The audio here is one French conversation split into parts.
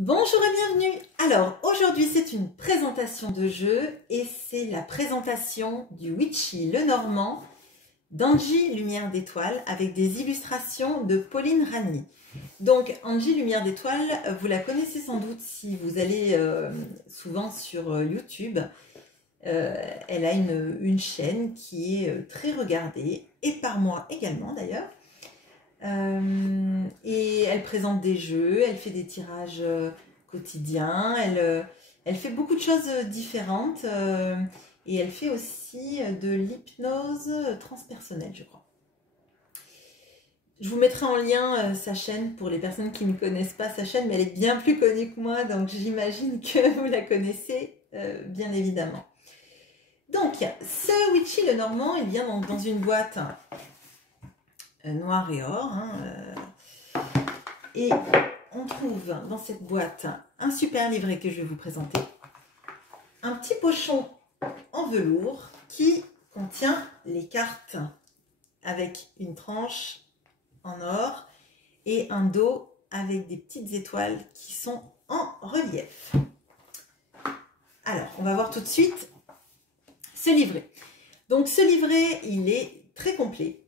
Bonjour et bienvenue. Alors aujourd'hui c'est une présentation de jeu et c'est la présentation du Witchy Lenormand d'Angie Lumière d'Étoile avec des illustrations de Pauline Ragny. Donc Angie Lumière d'Étoile, vous la connaissez sans doute si vous allez souvent sur YouTube. Elle a une chaîne qui est très regardée et par moi également d'ailleurs. Et elle présente des jeux, elle fait des tirages quotidiens, elle fait beaucoup de choses différentes et elle fait aussi de l'hypnose transpersonnelle, je crois. Je vous mettrai en lien sa chaîne pour les personnes qui ne connaissent pas sa chaîne, mais elle est bien plus connue que moi, donc j'imagine que vous la connaissez bien évidemment. Donc, ce Witchy Lenormand, il vient dans une boîte noir et or. Et on trouve dans cette boîte un super livret que je vais vous présenter. Un petit pochon en velours qui contient les cartes avec une tranche en or et un dos avec des petites étoiles qui sont en relief. Alors, on va voir tout de suite ce livret. Donc, ce livret, il est très complet.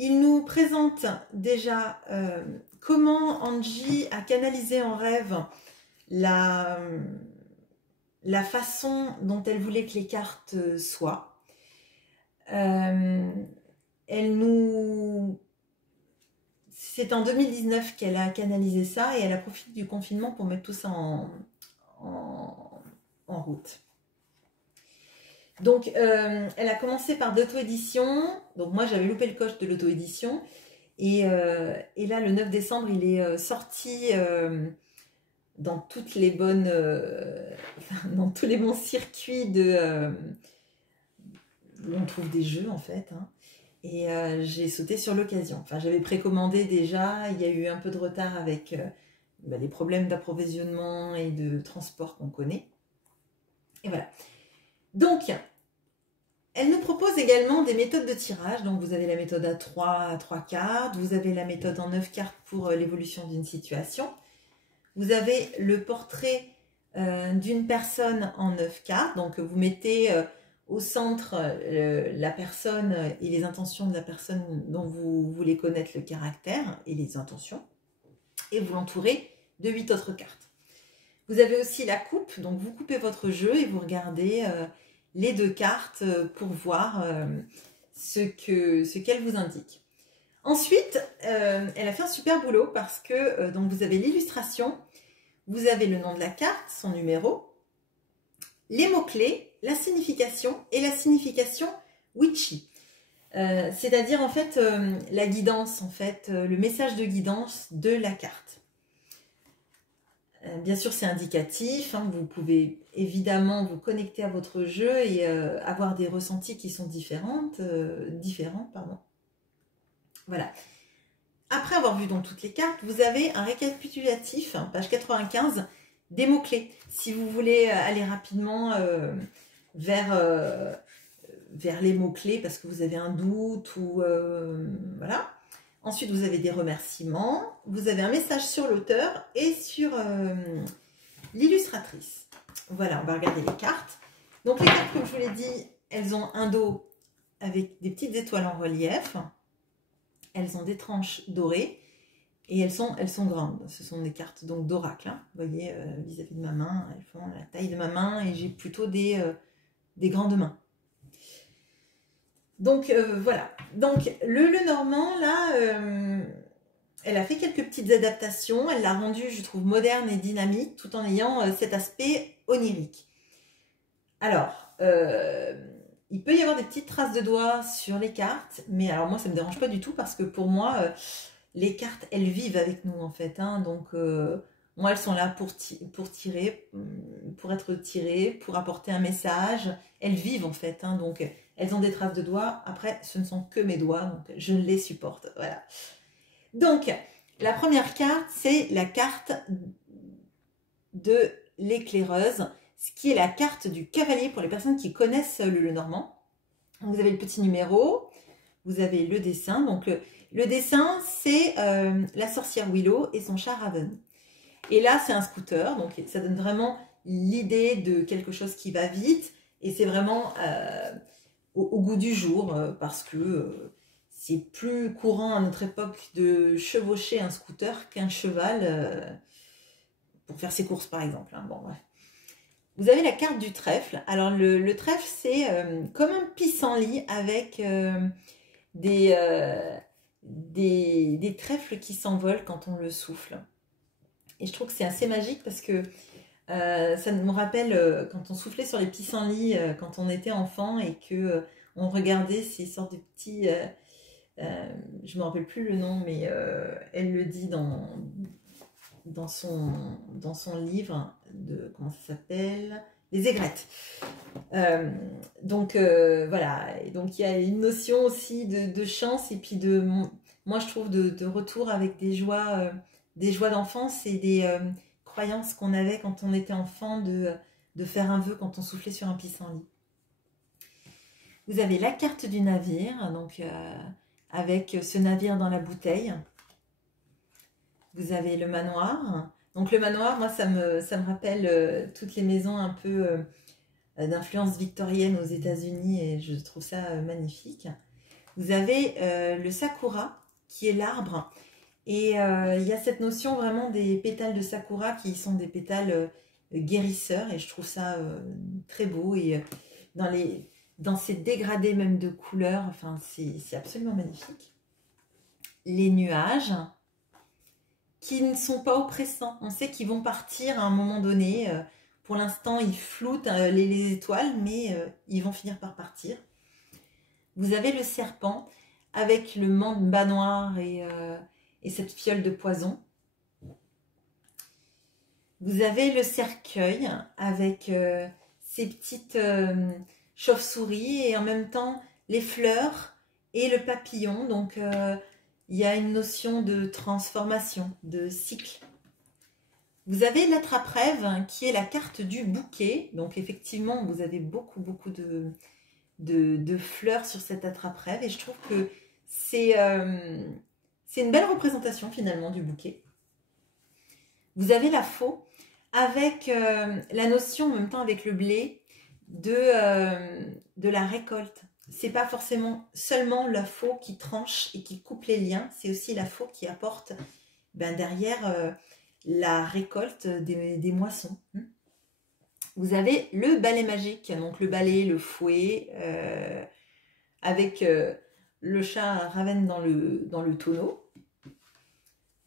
Il nous présente déjà comment Angie a canalisé en rêve la façon dont elle voulait que les cartes soient. C'est en 2019 qu'elle a canalisé ça et elle a profité du confinement pour mettre tout ça en route. Donc, elle a commencé par d'auto-édition. Donc, moi, j'avais loupé le coche de l'auto-édition. Et là, le 9 décembre, il est sorti dans toutes les bonnes, dans tous les bons circuits où on trouve des jeux, en fait. Et j'ai sauté sur l'occasion. Enfin, j'avais précommandé déjà. Il y a eu un peu de retard avec les problèmes d'approvisionnement et de transport qu'on connaît. Et voilà. Donc, elle nous propose également des méthodes de tirage. Donc, vous avez la méthode à 3 cartes. Vous avez la méthode en 9 cartes pour l'évolution d'une situation. Vous avez le portrait d'une personne en 9 cartes. Donc, vous mettez au centre la personne et les intentions de la personne dont vous voulez connaître le caractère et les intentions. Et vous l'entourez de 8 autres cartes. Vous avez aussi la coupe. Donc, vous coupez votre jeu et vous regardez les 2 cartes pour voir ce qu'elle vous indique. Ensuite, elle a fait un super boulot parce que donc vous avez l'illustration, vous avez le nom de la carte, son numéro, les mots-clés, la signification et la signification Witchy. C'est-à-dire en fait la guidance, en fait, le message de guidance de la carte. Bien sûr, c'est indicatif. Vous pouvez évidemment vous connecter à votre jeu et avoir des ressentis qui sont différents. Voilà. Après avoir vu donc toutes les cartes, vous avez un récapitulatif, page 95, des mots-clés. Si vous voulez aller rapidement vers les mots-clés parce que vous avez un doute ou voilà. Ensuite, vous avez des remerciements, vous avez un message sur l'auteur et sur l'illustratrice. Voilà, on va regarder les cartes. Donc, les cartes, comme je vous l'ai dit, elles ont un dos avec des petites étoiles en relief. Elles ont des tranches dorées et elles sont grandes. Ce sont des cartes d'oracle. Vous voyez, vis-à-vis de ma main, elles font la taille de ma main et j'ai plutôt des grandes mains. Donc, voilà. Donc, le Lenormand, là, elle a fait quelques petites adaptations. Elle l'a rendu, je trouve, moderne et dynamique, tout en ayant cet aspect onirique. Alors, il peut y avoir des petites traces de doigts sur les cartes, mais alors moi, ça ne me dérange pas du tout parce que pour moi, les cartes, elles vivent avec nous, en fait. Donc, moi, elles sont là pour tirer, pour être tirées, pour apporter un message. Elles vivent, en fait. Donc, elles ont des traces de doigts. Après, ce ne sont que mes doigts, donc je les supporte. Voilà. Donc, la première carte, c'est la carte de l'éclaireuse, ce qui est la carte du cavalier pour les personnes qui connaissent le Lenormand. Donc, vous avez le petit numéro, vous avez le dessin. Donc, le dessin, c'est la sorcière Willow et son chat Raven. Et là, c'est un scooter, donc ça donne vraiment l'idée de quelque chose qui va vite. Et c'est vraiment au goût du jour, parce que c'est plus courant à notre époque de chevaucher un scooter qu'un cheval pour faire ses courses, par exemple. Hein. Bon, bref. Vous avez la carte du trèfle. Alors, le trèfle, c'est comme un pissenlit avec des trèfles qui s'envolent quand on le souffle. Et je trouve que c'est assez magique parce que ça nous rappelle quand on soufflait sur les pissenlits quand on était enfant et que on regardait ces sortes de petits... je ne me rappelle plus le nom, mais elle le dit dans son livre de... Comment ça s'appelle? Les aigrettes. Donc voilà, et donc il y a une notion aussi de chance et puis moi je trouve de retour avec des joies d'enfance et des croyances qu'on avait quand on était enfant de faire un vœu quand on soufflait sur un pissenlit. Vous avez la carte du navire, donc avec ce navire dans la bouteille. Vous avez le manoir. Donc le manoir, moi ça me rappelle toutes les maisons un peu d'influence victorienne aux États-Unis et je trouve ça magnifique. Vous avez le sakura qui est l'arbre et il y a cette notion vraiment des pétales de sakura qui sont des pétales guérisseurs et je trouve ça très beau et dans ces dégradés même de couleurs, enfin c'est absolument magnifique. Les nuages qui ne sont pas oppressants, on sait qu'ils vont partir à un moment donné. Pour l'instant, ils floutent les étoiles, mais ils vont finir par partir. Vous avez le serpent avec le mamba noir et cette fiole de poison. Vous avez le cercueil avec ces petites chauves-souris et en même temps les fleurs et le papillon. Donc, il y a une notion de transformation, de cycle. Vous avez l'attrape-rêve qui est la carte du bouquet. Donc effectivement, vous avez beaucoup de fleurs sur cette attrape-rêve. Et je trouve que c'est une belle représentation finalement du bouquet. Vous avez la faux avec la notion en même temps avec le blé de la récolte. C'est pas forcément seulement la faux qui tranche et qui coupe les liens. C'est aussi la faux qui apporte derrière... la récolte des moissons. Vous avez le balai magique, donc le balai, le fouet, avec le chat Raven dans le tonneau.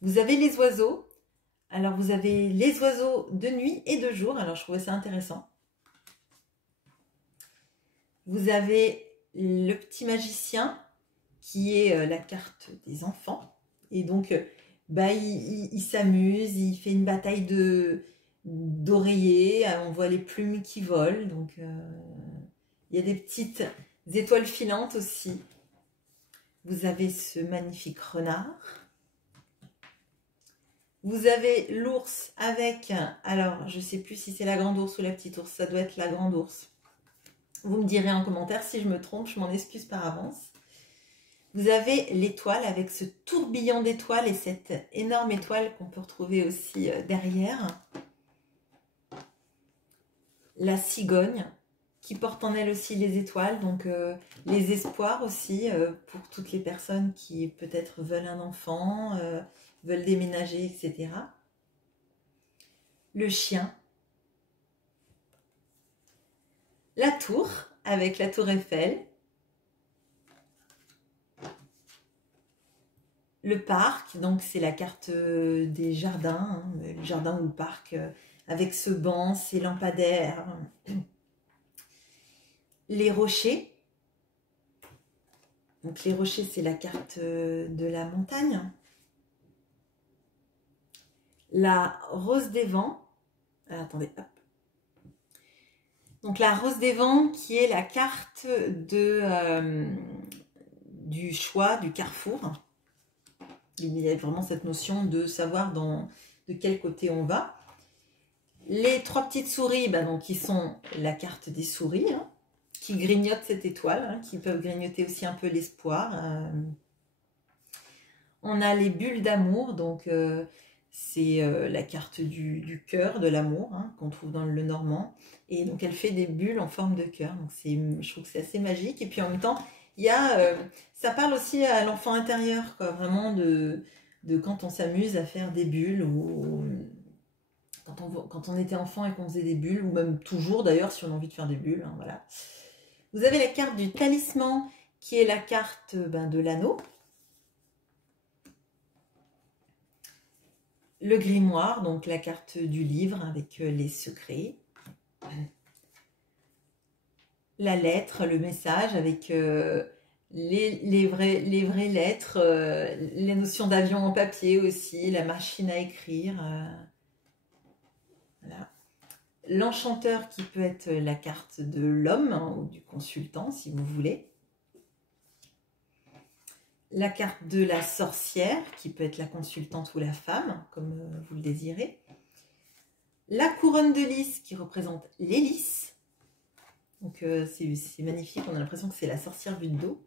Vous avez les oiseaux. Alors vous avez les oiseaux de nuit et de jour. Alors je trouvais ça intéressant. Vous avez le petit magicien qui est la carte des enfants. Et donc... il s'amuse, il fait une bataille d'oreillers, on voit les plumes qui volent, donc il y a des petites étoiles filantes aussi. Vous avez ce magnifique renard. Vous avez l'ours avec, alors je ne sais plus si c'est la grande ours ou la petite ours, ça doit être la grande ours. Vous me direz en commentaire si je me trompe, je m'en excuse par avance. Vous avez l'étoile avec ce tourbillon d'étoiles et cette énorme étoile qu'on peut retrouver aussi derrière. La cigogne qui porte en elle aussi les étoiles, donc les espoirs aussi pour toutes les personnes qui peut-être veulent un enfant, veulent déménager, etc. Le chien. La tour avec la tour Eiffel. Le parc, donc c'est la carte des jardins, hein, le jardin ou le parc, avec ce banc, ces lampadaires. Les rochers. Donc les rochers, c'est la carte de la montagne. La rose des vents. Attendez, hop. Donc la rose des vents qui est la carte du choix, du carrefour. Il y a vraiment cette notion de savoir de quel côté on va. Les trois petites souris, donc, qui sont la carte des souris, hein, qui grignotent cette étoile, hein, qui peuvent grignoter aussi un peu l'espoir. On a les bulles d'amour, donc C'est la carte du cœur, de l'amour, hein, qu'on trouve dans le Normand. Et donc elle fait des bulles en forme de cœur. Donc je trouve que c'est assez magique. Et puis en même temps, il y a, ça parle aussi à l'enfant intérieur, quoi, vraiment de quand on s'amuse à faire des bulles ou quand on était enfant et qu'on faisait des bulles, ou même toujours d'ailleurs si on a envie de faire des bulles, hein, voilà. Vous avez la carte du talisman qui est la carte de l'anneau. Le grimoire, donc la carte du livre avec les secrets. La lettre, le message avec les vraies lettres, les notions d'avion en papier aussi, la machine à écrire. Voilà. L'enchanteur qui peut être la carte de l'homme, hein, ou du consultant si vous voulez. La carte de la sorcière qui peut être la consultante ou la femme, comme vous le désirez. La couronne de lys qui représente les lys. Donc c'est magnifique, on a l'impression que c'est la sorcière vue de dos.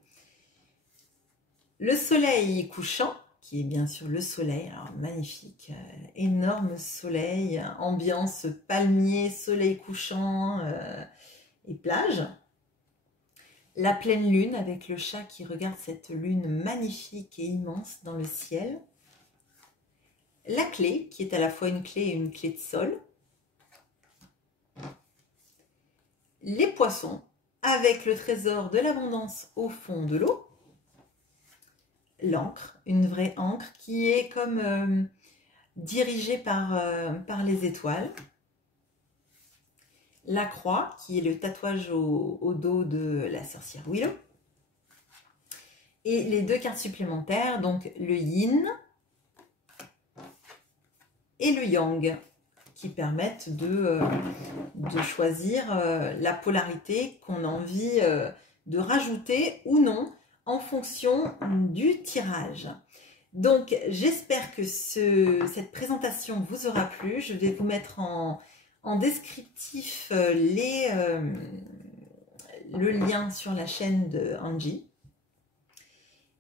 Le soleil couchant, qui est bien sûr le soleil, alors magnifique, énorme soleil, ambiance palmier, soleil couchant et plage. La pleine lune avec le chat qui regarde cette lune magnifique et immense dans le ciel. La clé, qui est à la fois une clé et une clé de sol. Les poissons, avec le trésor de l'abondance au fond de l'eau. L'encre, une vraie encre qui est comme dirigée par les étoiles. La croix, qui est le tatouage au dos de la sorcière Willow. Et les deux cartes supplémentaires, donc le yin et le yang, qui permettent de choisir la polarité qu'on a envie de rajouter ou non en fonction du tirage. Donc j'espère que cette présentation vous aura plu. Je vais vous mettre en descriptif le lien sur la chaîne de Angie.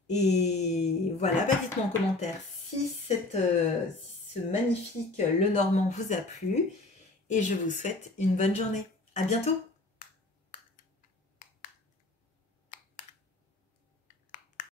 Et voilà, dites-moi en commentaire si ce magnifique Le Normand vous a plu. Et je vous souhaite une bonne journée. À bientôt!